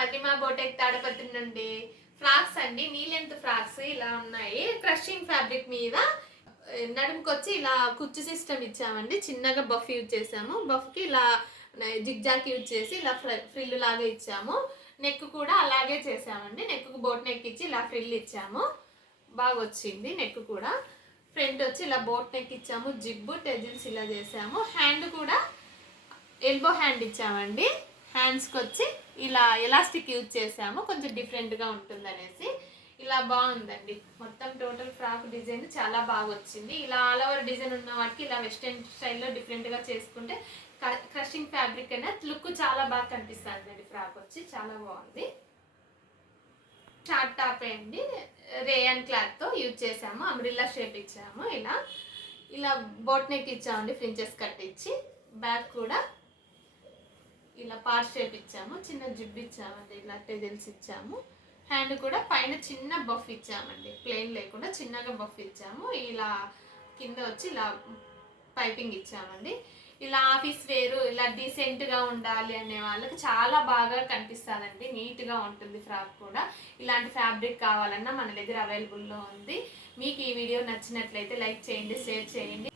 మహిమా బోటెక్ తాడపత్రి నుండి ఫ్రాక్స్ అండి. Knee length frocks ఇలా ఉన్నాయి. క్రషింగ్ ఫ్యాబ్రిక్ మీద నడుముకొచ్చి ఇలా కుచ్చు సిస్టమ్ ఇచ్చామండి. చిన్నగా బఫ్ యూజ్ చేసాము. బఫ్కి ఇలా జిగ్జాక్ యూజ్ చేసి ఇలా ఫ్రిల్ లాగా ఇచ్చాము. నెక్ కూడా అలాగే చేసామండి. నెక్కు బోట్ నెక్ ఇచ్చి ఇలా ఫ్రిల్ ఇచ్చాము. బాగా వచ్చింది నెక్ కూడా. ఫ్రంట్ వచ్చి ఇలా బోట్ నెక్ ఇచ్చాము. జిబ్బు టెజిల్స్ ఇలా చేసాము. హ్యాండ్ కూడా ఎల్బో హ్యాండ్ ఇచ్చామండి. హ్యాండ్స్కి వచ్చి ఇలా ఎలాస్టిక్ యూజ్ చేసాము, కొంచెం డిఫరెంట్గా ఉంటుంది అనేసి. ఇలా బాగుందండి. మొత్తం టోటల్ ఫ్రాక్ డిజైన్ చాలా బాగా వచ్చింది. ఇలా ఆల్ ఓవర్ డిజైన్ ఉన్న వాటికి ఇలా వెస్టర్న్ స్టైల్లో డిఫరెంట్గా చేసుకుంటే క్రషింగ్ ఫ్యాబ్రిక్ అయినా లుక్ చాలా బాగా కనిపిస్తుంది అండి. ఫ్రాక్ వచ్చి చాలా బాగుంది. షార్ట్ టాప్ అండి. రేయన్ క్లాత్తో యూజ్ చేసాము. అంబ్రిల్లా షేప్ ఇచ్చాము. ఇలా ఇలా బోట్ నెక్ ఇచ్చామండి. ఫ్రించెస్ కట్ ఇచ్చి బ్యాక్ కూడా ఇలా పార్ట్ షేప్ ఇచ్చాము. చిన్న జిబ్ ఇచ్చామండి. ఇలా టెజిల్స్ ఇచ్చాము. హ్యాండ్ కూడా పైన చిన్న బఫ్ ఇచ్చామండి. ప్లెయిన్ లేకుండా చిన్నగా బఫ్ ఇచ్చాము. ఇలా కింద వచ్చి ఇలా పైపింగ్ ఇచ్చామండి. ఇలా ఆఫీస్ వేరు ఇలా డీసెంట్గా ఉండాలి అనే వాళ్ళకి చాలా బాగా కనిపిస్తుందండి. నీట్గా ఉంటుంది ఫ్రాక్ కూడా. ఇలాంటి ఫ్యాబ్రిక్ కావాలన్నా మన దగ్గర అవైలబుల్లో ఉంది. మీకు ఈ వీడియో నచ్చినట్లయితే లైక్ చేయండి, షేర్ చేయండి.